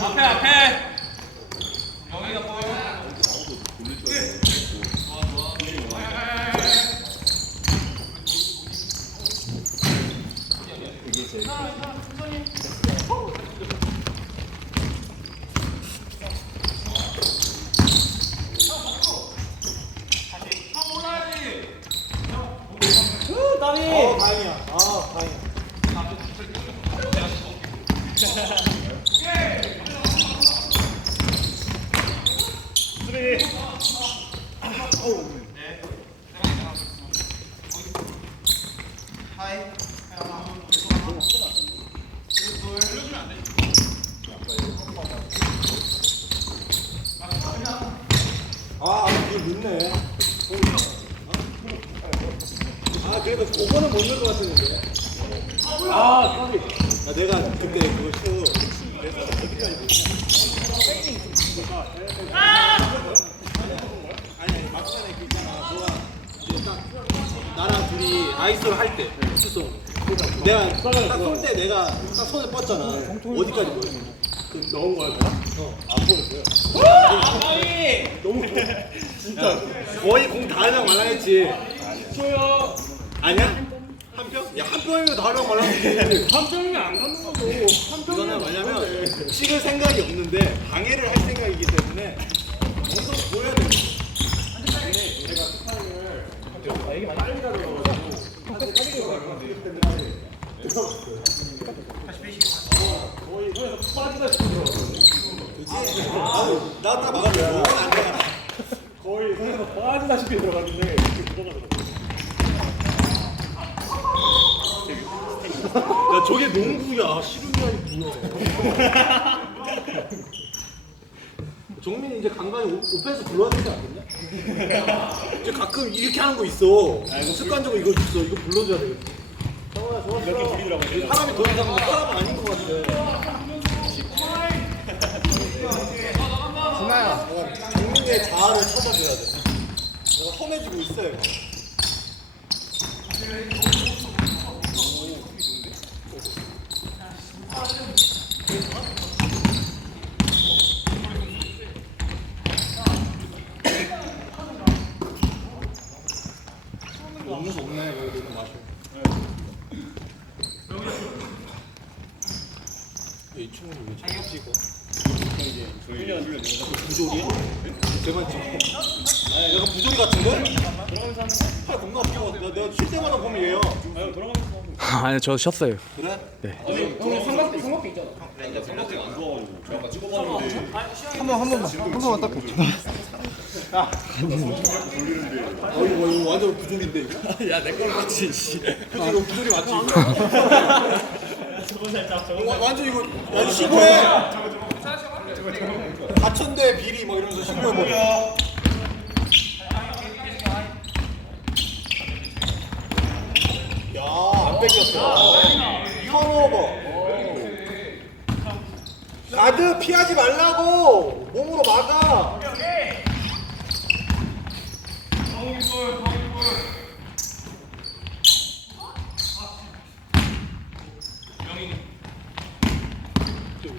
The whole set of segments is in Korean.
앞에 앞에 영희가 볼 어. 아, 다행이야. 아, 이게 늦네. 아, 그래도 그거는 못 넣을 것 같았는데. 아, 까비. 아, 내가 그때 그거 쇼. 그래서 여기까지 못 아니, 아니, 막판에 그 있잖아. 너가 이제 딱 나랑 둘이 아이스를 할 때, 수소. 내가 딱쏠때 내가 딱 손을 뻗잖아. 어디까지 보였어? 그 넣은 거야, 내가? 어, 안 보였어요. 너무 진짜 거의 공 다 하려고 말랑했지. 줘요 아니야? 한 병? 야, 한 병이면 다 하려고 말랑했지. 한 병이면 안 가는 거고 한 이거는 뭐냐면 찍을 생각이 없는데 방해를 할 생각이기 때문에 계속 보여야 돼. 나다 막아줘. 안 돼. 거의 손에서 빠지다시피 들어갔는데 이렇게 들어가더라고. 야 저게 농구야. 씨름이 아니고 뭐야. 정민이 이제 간간히 오- 오펜스 불러야 되지 않겠냐? 이제 가끔 이렇게 하는 거 있어. 습관적으로 이거 있어. 이거 불러줘야 되겠다 정원아 좋았어 이렇게 부리더라고요. 사람이 더 이상 사람 아닌 것 같아. 진아야. 정민이의 자아를 찾아줘야 돼. 내가 험해지고 있어 얘 가 너무 좋네 그래도 맛이 이 친구는 왜 자꾸 찍어? 훈련 훈련 너무 부조리? 제만 찍어 약간 부조리 같은데? 들어가면서 하는 거. 팔 겁나 나- 내가 쉴 때마다 보면 하는 거. 아니 저 쉬었어요. 그래? 아니 오늘 삼각대 삼각대 있잖아. 근데 삼각대가 안 좋아가지고 제가 아까 찍어봤는데 한번 한 번만 한 번만 딱 어 이거 이거 완전 부조리인데 이거? 야내 걸 봤지. 씨. 그치 이거 부조리 맞지? 저거 와, 완전 이거 완전 신고해 가천대 비리 막 이러면서 신고해버려 야안 뺏겼어 턴오버 가드 피하지 말라고 몸으로 막아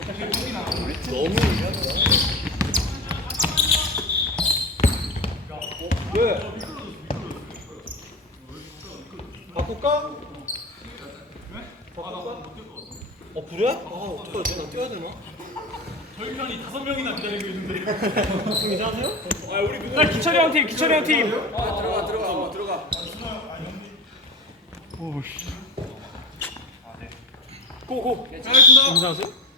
하다. 왜? 바꿀까? 바꿀까? 어 그래? 아 어떡하지? 나 뛰어야 되나? 저희 편이 다섯 명이나 기다리고 있는데. 좀 이상하세요? 아 우리. 나 기철이 형 팀, 기철이 형 팀. 들어가 들어가 한번 들어가. 오씨. 고고. 잘했습니다. 괜찮으세요?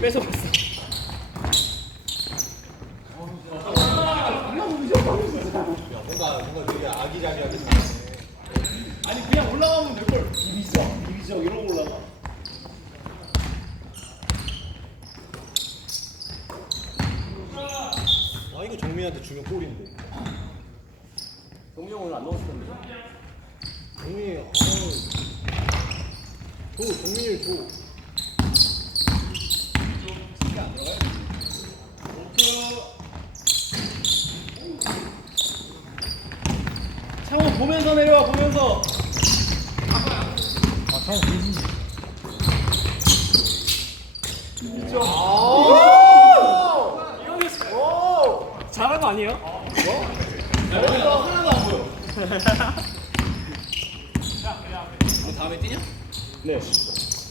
뺏어봤어. 되게 아기자기하게 잘하네. 아니 그냥 올라가면 될 걸. 이비적 이비적 이러고 올라가. 아 이거 정민한테 주면 골인데. 동영 오늘 안 넣었을 텐데. 정민이 아우. 줘 정민이 줘. 창호 보면서 내려와 보면서. 아, 형 민지. 잘한 거 아니에요? 다음에 뛰냐? 네.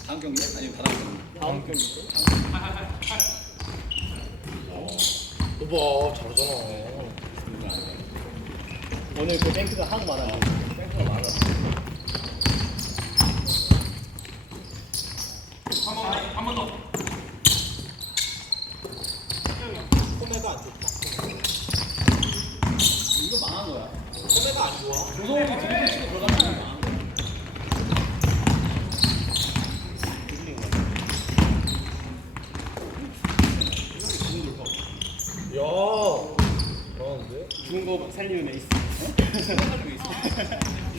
다음 경기? 아니면 다다음 경기? 다음 경기. 오빠 잘하잖아. 오늘 그 뱅크가 하도 많아요. 뱅크가 많아. 한번 더. 폼에가 안 좋다. 이거 망한 거야. 폼에가 안 좋아. 조성욱이 드리블 치고 들어가는 거 망한 거야. 야. 잘하는데? 죽은 거 살리는 에이스.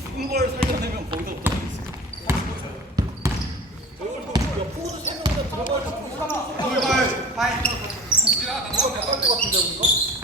죽은 걸 살려내면 거기서부터 있어. 야 포드 세 명이나 들어가야 할때 싶어. 우리가